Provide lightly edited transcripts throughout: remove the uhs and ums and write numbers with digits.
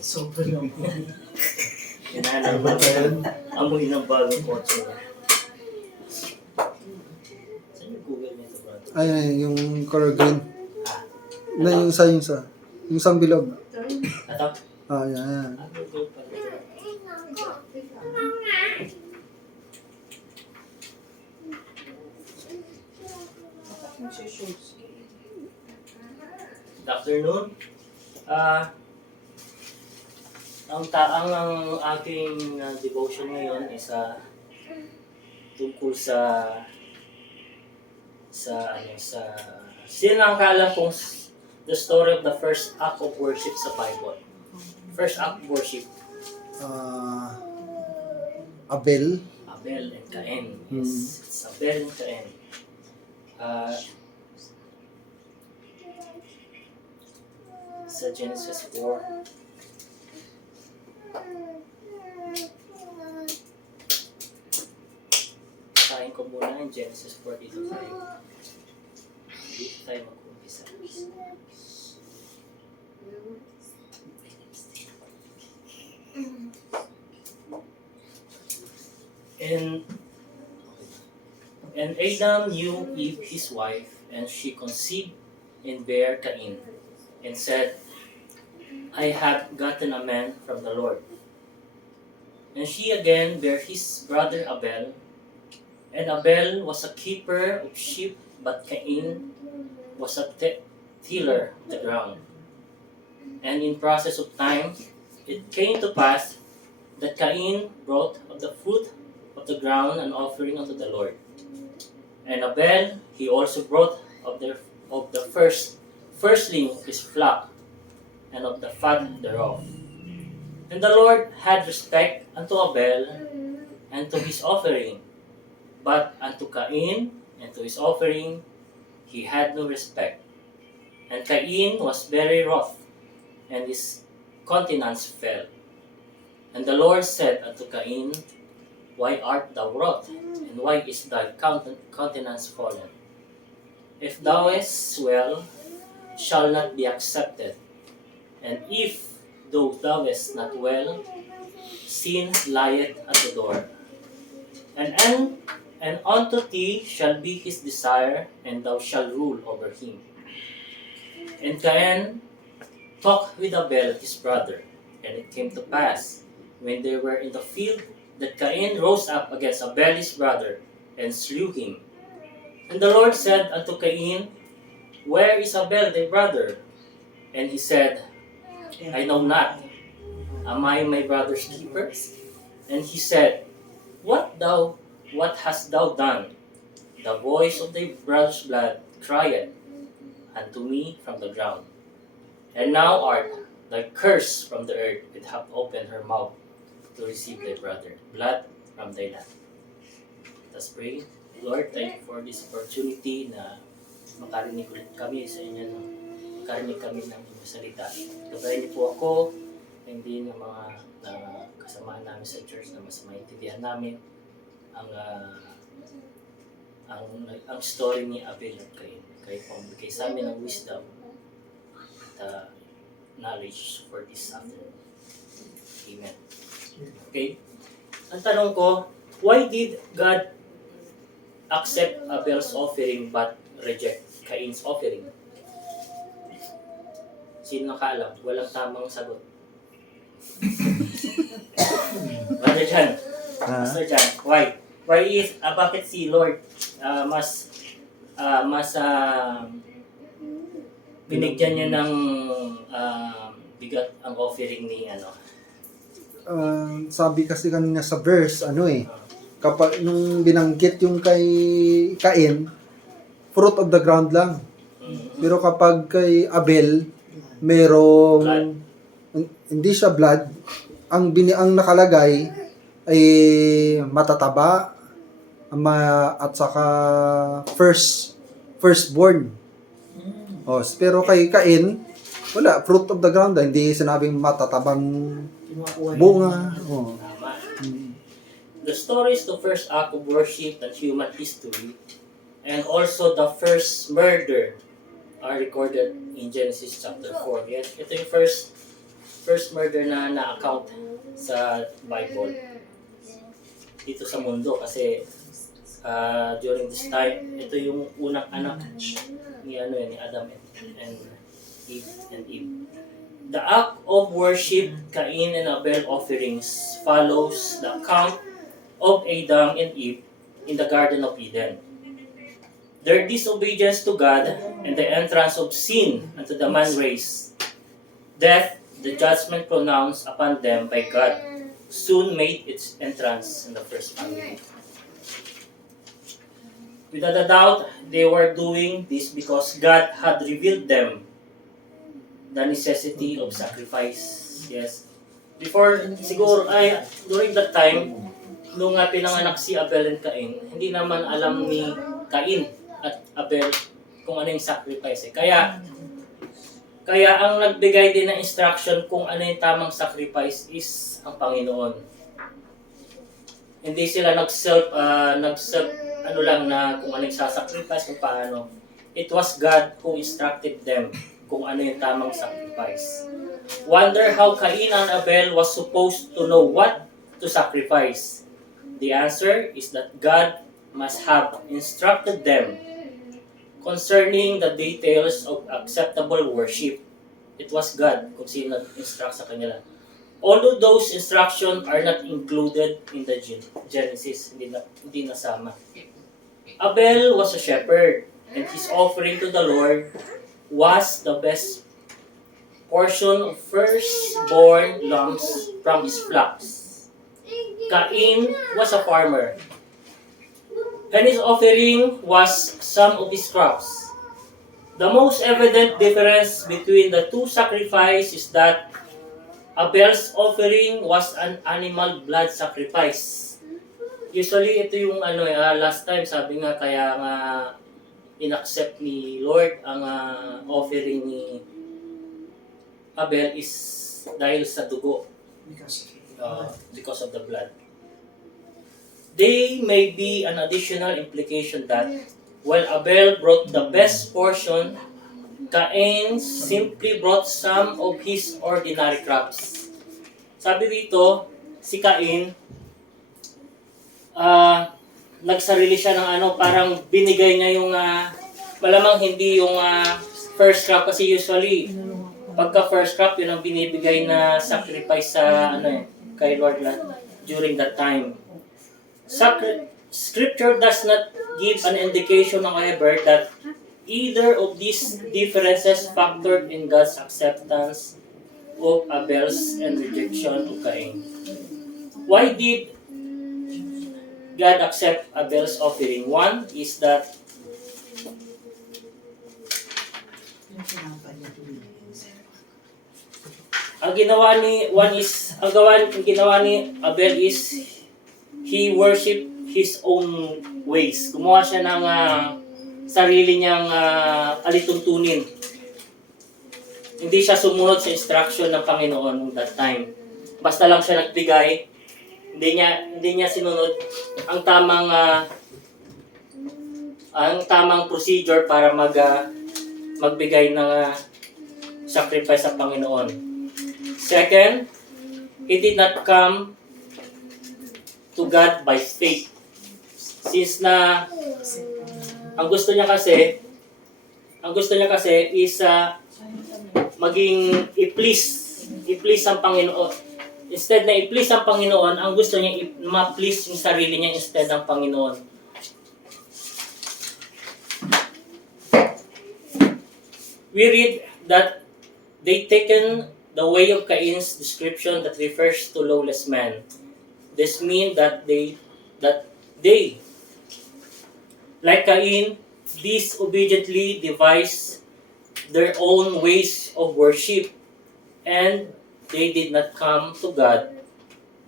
Sobrang Hinahanap ba yan? amoy ng bagong kotse niya. Saan yung Google nito, bro? Ayun, yung color green. Ah, Na yung isa. Yung isang bilog. ito? Ah, yan. Ah, Google pala ito. Good afternoon. Ang aking devotion ngayon is tungkol sa sino ang kaalam kung the story of the first act of worship sa Bible. First act of worship, Abel. Abel and Cain. Yes, it's Abel and Cain. Sa Genesis 4. Basahin ko muna ang Genesis 4 dito tayo. Dito tayo mag-umpisa. And Adam knew Eve his wife, and she conceived and bare Cain, and said, I have gotten a man from the Lord. And she again bare his brother Abel, and Abel was a keeper of sheep, but Cain was a tiller of the ground. And in process of time, it came to pass that Cain brought of the fruit of the ground an offering unto the Lord. And Abel, he also brought of the firstling of his flock, and of the fat thereof. And the Lord had respect unto Abel and to his offering, but unto Cain and to his offering he had no respect. And Cain was very wroth, and his countenance fell. And the Lord said unto Cain, Why art thou wroth, and why is thy countenance fallen? If thou doest well, shall not be accepted. And if thou doest not well, sin lieth at the door. And unto thee shall be his desire, and thou shalt rule over him. And Cain talked with Abel his brother, and it came to pass, when they were in the field, that Cain rose up against Abel his brother, and slew him. And the Lord said unto Cain, Where is Abel thy brother? And he said, I know not. Am I my brother's keeper? And he said, What hast thou done? The voice of thy brother's blood crieth unto me from the ground. And now art thy curse from the earth, it hath opened her mouth to receive thy brother, blood from thy land. Let's pray. Lord, thank you for this opportunity na makarinig ulit kami sa inyo. No? Makarinig kami ng inyong salita. Gabayan niyo po ako, hindi ng mga kasamahan namin sa church na mas maintindihan namin ang story ni Abel at Cain. Kayo po magbigay sa amin ng wisdom at knowledge for this afternoon. Amen. Okay? Ang tanong ko, why did God accept Abel's offering but reject Cain's offering? Sino nakaalam? Walang tamang sagot. Brother John, Pastor John, why? Why is, bakit si Lord mas binigyan niya ng bigat ang offering ni Sabi kasi kanina sa verse, kapag nung binanggit yung kay Cain, fruit of the ground lang. Pero kapag kay Abel, merong hindi siya blood, ang nakalagay ay matataba at saka firstborn. Pero kay Cain, wala, fruit of the ground, hindi sinabing matatabang bunga. Tama. The story is the first act of worship in human history, and also the first murder are recorded in Genesis chapter 4. Yes, ito yung first first murder na na-account sa Bible dito sa mundo kasi during this time, ito yung unang anak ni Adam and Eve. The act of worship, Cain and Abel offerings follows the account of Adam and Eve in the Garden of Eden. Their disobedience to God and the entrance of sin unto the man race, death, the judgment pronounced upon them by God, soon made its entrance in the first family. Without a doubt, they were doing this because God had revealed them the necessity of sacrifice. Yes. During that time, nung pinanganak si Abel and Cain, hindi naman alam ni Cain at Abel kung ano yung sacrifice. Kaya ang nagbigay din ng instruction kung ano yung tamang sacrifice is ang Panginoon. Hindi sila nag-self na kung ano yung sasacrifice, kung paano. It was God who instructed them kung ano yung tamang sacrifice. Wonder how Cain and Abel was supposed to know what to sacrifice. The answer is that God must have instructed them concerning the details of acceptable worship. It was God kung sino nag-instruct sa kanila. Although those instructions are not included in the Genesis, hindi nasama. Abel was a shepherd, and his offering to the Lord was the best portion of firstborn lambs from his flocks. Cain was a farmer, and his offering was some of his crops. The most evident difference between the two sacrifices is that Abel's offering was an animal blood sacrifice. Usually, ito yung last time, sabi nga, kaya nga inaccept ni Lord ang offering ni Abel is dahil sa dugo. Because of the blood. There may be an additional implication that while Abel brought the best portion, Cain simply brought some of his ordinary crops. Sabi dito, si Cain, nagsarili siya ng parang binigay niya yung, malamang hindi yung first crop kasi usually, pagka first crop, yun ang binibigay na sacrifice sa, kay Lord during that time. Scripture does not give an indication, however, that either of these differences factored in God's acceptance of Abel's and rejection of Cain. Why did God accept Abel's offering? One is that ang ginawa ni Abel is he worshiped his own ways. Gumawa siya ng sarili niyang alituntunin. Hindi siya sumunod sa instruction ng Panginoon that time. Basta lang siya nagbigay. Hindi niya sinunod ang tamang procedure para magbigay ng sacrifice sa Panginoon. Second, he did not come to God by faith. Since na ang gusto niya kasi is maging i-please ang Panginoon. Instead na i-please ang Panginoon, ang gusto niya ma-please yung sarili niya instead ng Panginoon. We read that they taken the way of Cain's description that refers to lawless man. This means that they, like Cain, disobediently devised their own ways of worship, and they did not come to God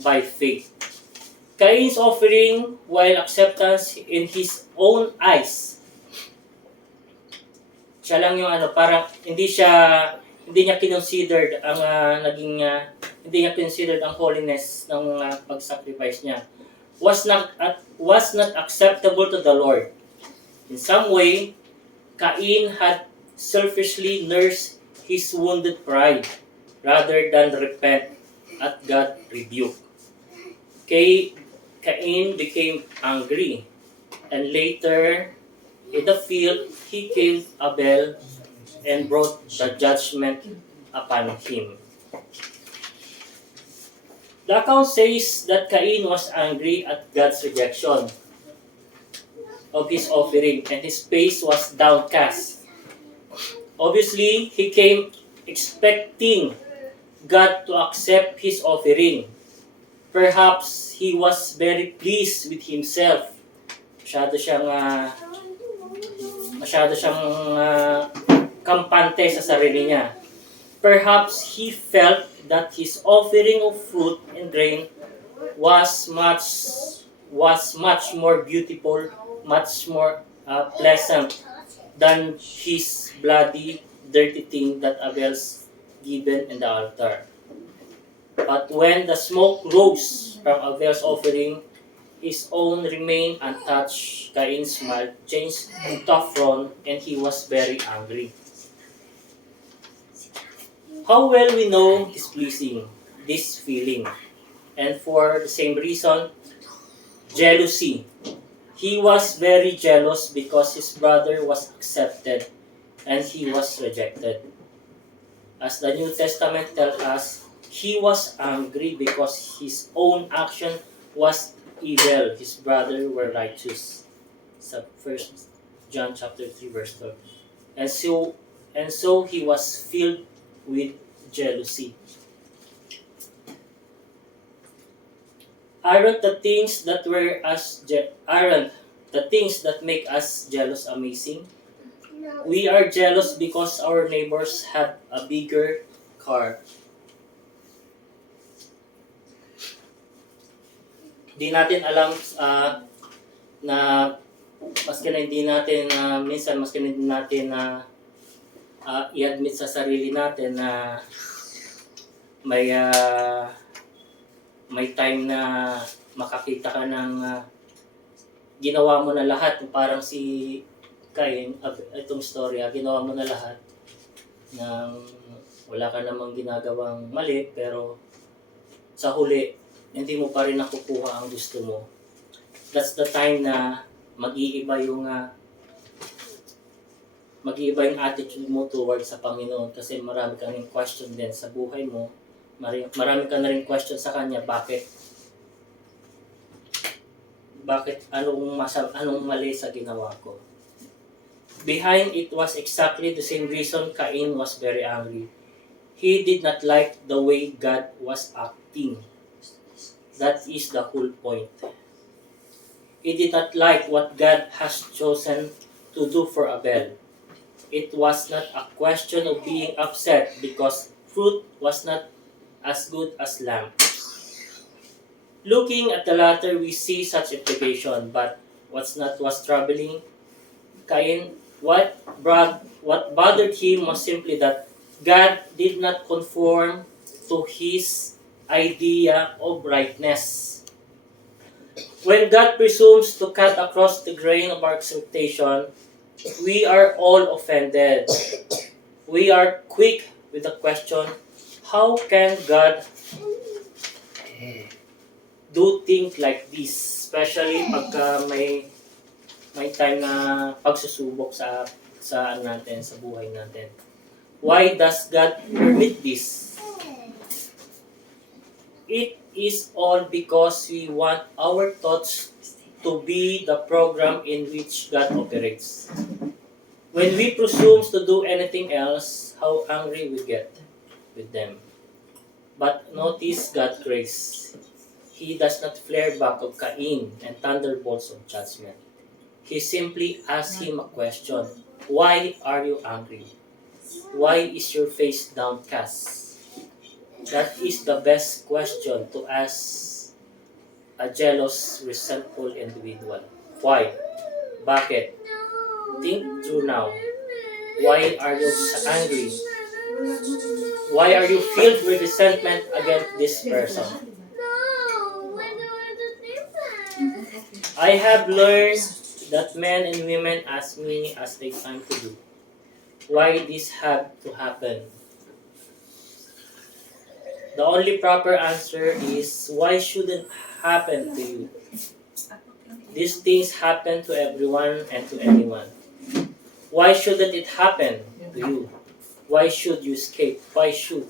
by faith. Cain's offering, while acceptance in his own eyes, siya lang yung parang hindi niya considered ang hindi niya considered ang holiness ng pag-sacrifice niya. Was not acceptable to the Lord. In some way, Cain had selfishly nursed his wounded pride. rather than repent at God's rebuke. Cain became angry, and later in the field he killed Abel and brought the judgment upon him. The account says that Cain was angry at God's rejection of his offering and his face was downcast. Obviously, he came expecting God to accept his offering. Perhaps he was very pleased with himself. Masyado siyang kampante sa sarili niya. Perhaps he felt that his offering of fruit and grain was much more beautiful, much more pleasant than his bloody, dirty thing that Abel's given in the altar. But when the smoke rose from Abel's offering, his own remained untouched. Cain's smile changed to a frown, and he was very angry. How well we know is pleasing, this feeling. And for the same reason, jealousy. He was very jealous because his brother was accepted and he was rejected. As the New Testament tells us, he was angry because his own action was evil. His brother were righteous. Sa 1 John chapter 3 verse 12. And so he was filled with jealousy. Aren't the things that make us jealous amazing? We are jealous because our neighbors have a bigger car. Di natin alam na maski na hindi natin minsan maski na hindi natin i-admit sa sarili natin na may time na makakita ka ng ginawa mo na lahat, parang si Cain, itong storya, ginawa mo na lahat ng wala ka namang ginagawang mali, pero sa huli, hindi mo pa rin nakukuha ang gusto mo. That's the time na mag-iiba yung attitude mo towards sa Panginoon kasi marami kang rin question din sa buhay mo. Marami ka na rin question sa Kanya, bakit anong mali sa ginawa ko. Behind it was exactly the same reason Cain was very angry. He did not like the way God was acting. That is the whole point. He did not like what God has chosen to do for Abel. It was not a question of being upset because fruit was not as good as lamb. Looking at the latter, we see such implication, but was troubling Cain? What bothered him was simply that God did not conform to his idea of rightness. When God presumes to cut across the grain of our expectation, we are all offended. We are quick with the question, how can God do things like this? Especially pagka may time na pagsusubok sa buhay natin. Why does God permit this? It is all because we want our thoughts to be the program in which God operates. When we presume to do anything else, how angry we get with them. But notice God's grace. He does not flare back of Cain and thunderbolts of judgment. He simply asks him a question. Why are you angry? Why is your face downcast? That is the best question to ask a jealous, resentful individual. Why? Bakit? Think through now. Why are you angry? Why are you filled with resentment against this person? I have learned that men and women ask me as they time to do. Why this had to happen? The only proper answer is, why shouldn't happen to you? These things happen to everyone and to anyone. Why shouldn't it happen to you? Why should you escape? Why should?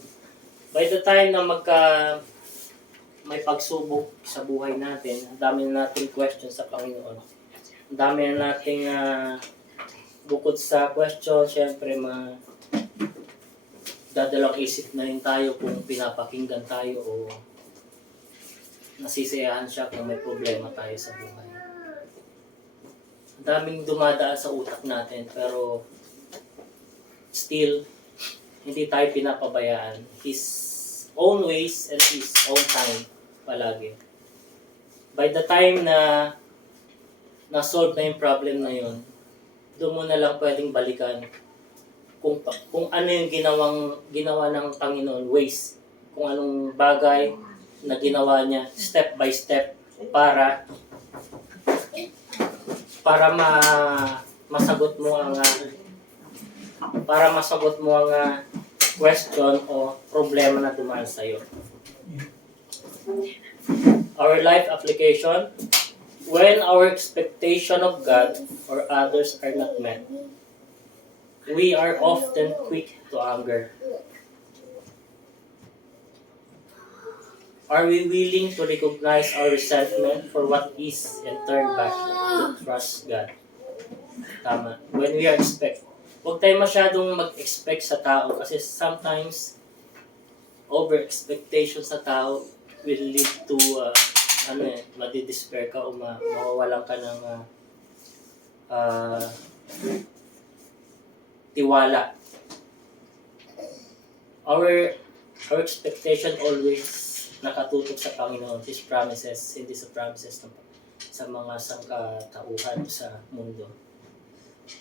By the time na may pagsubok sa buhay natin, ang dami na nating questions sa Panginoon. Ang dami na nating bukod sa question, syempre dadalawang isip na rin tayo kung pinapakinggan tayo o nasisiyahan siya kung may problema tayo sa buhay. Ang daming dumadaan sa utak natin, pero still, hindi tayo pinapabayaan. His own ways and His own time palagi. By the time na na-solve na yung problem na yun, doon mo na lang pwedeng balikan kung ano yung ginawa ng Panginoon, ways, kung anong bagay na ginawa niya step by step para masagot mo ang question o problema na dumaan sa iyo. Our life application: when our expectation of God or others are not met, we are often quick to anger. Are we willing to recognize our resentment for what is and turn back to trust God? Tama. When we are huwag tayo masyadong mag-expect sa tao kasi sometimes over-expectation sa tao will lead to madi-despair ka o mawawalan ka ng tiwala. Our expectation always nakatutok sa Panginoon, His promises, hindi sa promises sa mga sangkatauhan sa mundo.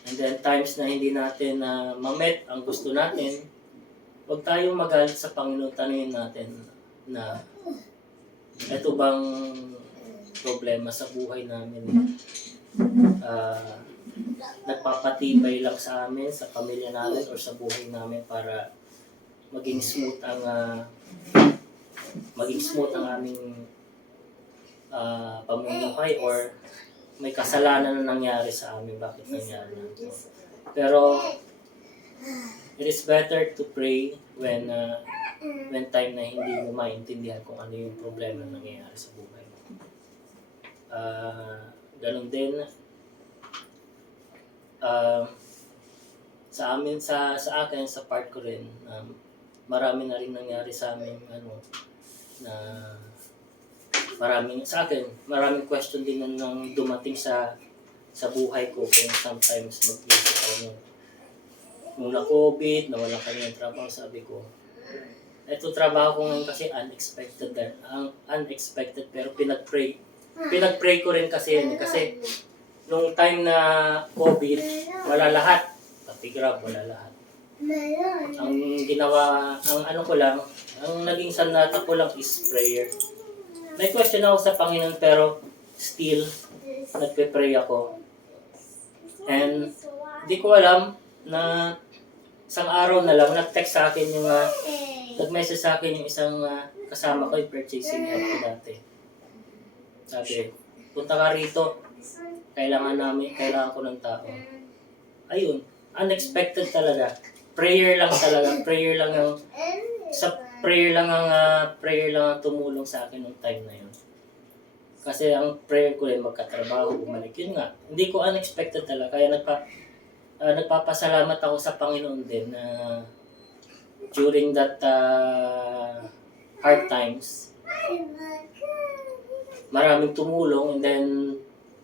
And then times na hindi natin ma-met ang gusto natin, huwag tayong magalit sa Panginoon, tanungin natin na ito bang problema sa buhay namin? Nagpapatibay lang sa amin, sa pamilya namin, or sa buhay namin para maging smooth ang aming pamumuhay, or may kasalanan na nangyari sa amin, bakit nangyari na ito. Pero it is better to pray when time na hindi mo maintindihan kung ano yung problema na nangyayari sa buhay. Ganon din sa akin, sa part ko rin, marami na rin nangyari sa amin maraming question din nang dumating sa buhay ko, kung sometimes mag-isip ako nung na-COVID, nawalan kami ng trabaho, sabi ko, eto trabaho ko ngayon kasi unexpected, pero pinag-pray ko rin kasi yun, kasi nung time na COVID, wala lahat, pati Grab, wala lahat. Ang ginawa, ang naging sanata ko lang is prayer. May question ako sa Panginoon, pero still, nagpe-pray ako. And di ko alam na isang araw na lang, nag-text sa akin nag-message sa akin yung isang kasama ko, yung purchasing head ko dati. Sabi, punta ka rito, kailangan ko ng tao. Ayun, unexpected talaga. Prayer lang ang tumulong sa akin nung time na yun. Kasi ang prayer ko rin, magkatrabaho, bumalik. Yun nga, hindi ko unexpected talaga. Kaya nagpapasalamat ako sa Panginoon din na during that hard times, maraming tumulong. And then,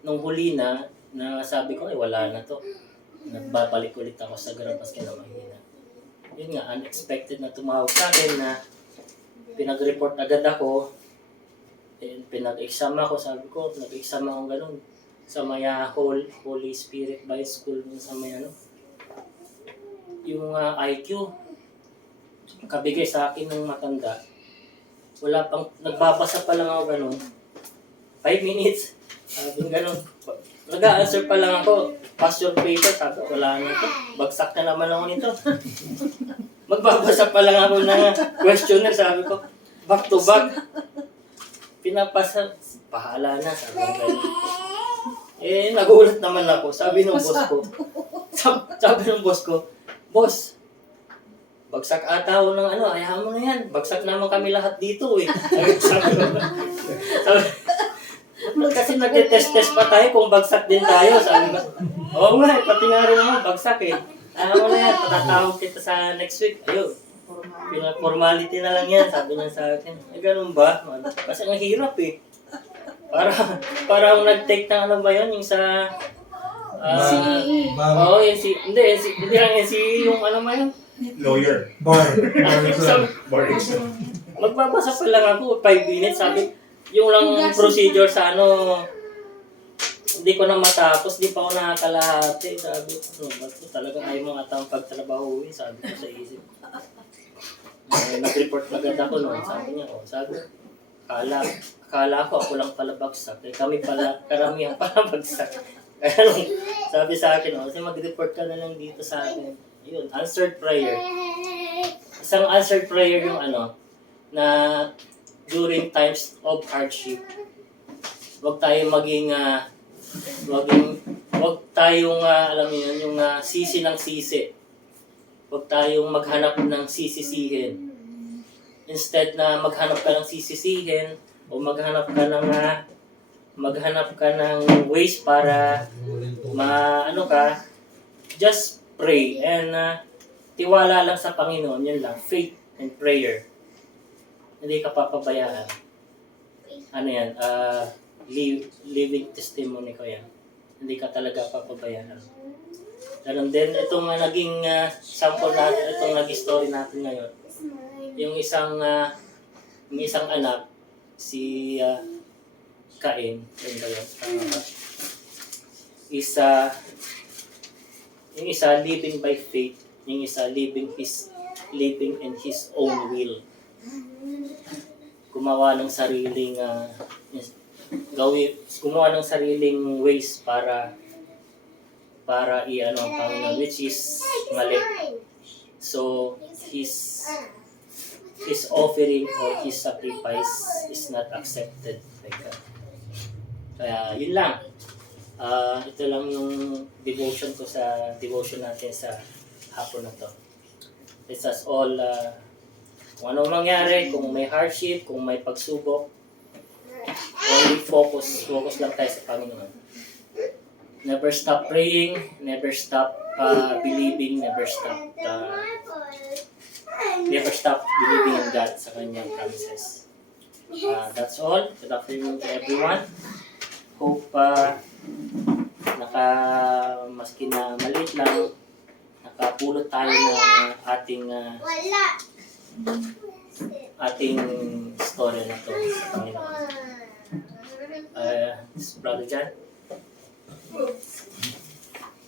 nung huli na sabi ko, wala na to. Nagbabalik ulit ako sa Grab kasi mahina. Yun nga, unexpected na tumawag sa akin na pinag-report agad ako. And pinag-exam ako, sabi ko, nag-exam ako ganun. Sa Maya Holy Spirit Bible School, sa may yung IQ, kabigay sa akin ng matanda. Wala pang, nagbabasa pa lang ako ganun. 5 minutes, sabi ganun. Nag-a-answer pa lang ako, pass your paper, sabi wala na ito. Bagsak na naman ako nito. Magbabasa pa lang ako ng questionnaire, sabi ko, back to back. Pinapasa, pahala na, sabi ko ganun. Eh, nagulat naman ako. Sabi ng boss ko, sabi ng boss ko, boss, bagsak ata ako ng ano, ayaw mo na yan. Bagsak naman kami lahat dito eh. Sabi ko, kasi nagte-test-test pa tayo kung bagsak din tayo. Sabi ko, oo nga, pati nga rin naman, bagsak eh. Ayaw mo na yan, patatawag kita sa next week. Ayun. Formality na lang yan, sabi niya sa akin. Eh, ganun ba? Kasi ang hirap eh. Parang nag-take ng ano ba yun, yung sa... Oo, hindi lang NCE, yung ano ba yun? Lawyer. Bar. Bar exam. Magbabasa pa lang ako, 5 minutes, sabi. Yung lang procedure sa ano, hindi ko na matapos, di pa ako nakakalahati. Sabi ko, ba't talagang ayaw mo atang pagtrabahuin, sabi ko sa isip. Nag-report agad ako noon, sabi niya, sabi, akala ko ako lang pala bagsak, kami pala, karamihan pala bagsak. Sabi sa akin, kasi mag-report ka na lang dito sa akin. Yun, answered prayer. Isang answered prayer yung ano, na during times of hardship, wag tayong maging, wag tayong, alam niyo yun, yung sisi ng sisi. Huwag tayong maghanap ng sisisihin. Instead na maghanap ka ng sisisihin o maghanap ka ng ways para just pray and tiwala lang sa Panginoon, yun lang, faith and prayer. Hindi ka papabayaan. Ano yan, living testimony ko yan. Hindi ka talaga papabayaan. Ganun din, itong naging sample natin, itong naging story natin ngayon. Yung isang anak, si Cain, yun ba yun? Yung isa living by faith, yung isa living in his own will. Gumawa ng sariling ways para i-ano ang Panginoon, which is mali. So, his offering or his sacrifice is not accepted by God. Kaya, yun lang. Ito lang yung devotion ko sa devotion natin sa hapon na to. Let us all, kung anong mangyari, kung may hardship, kung may pagsubok, only focus lang tayo sa Panginoon. Never stop praying, never stop believing, never stop believing in God sa kanyang promises. That's all. Good afternoon to everyone. Hope maski na maliit lang, nakapulot tayo ng ating story na to sa Panginoon. Brother John?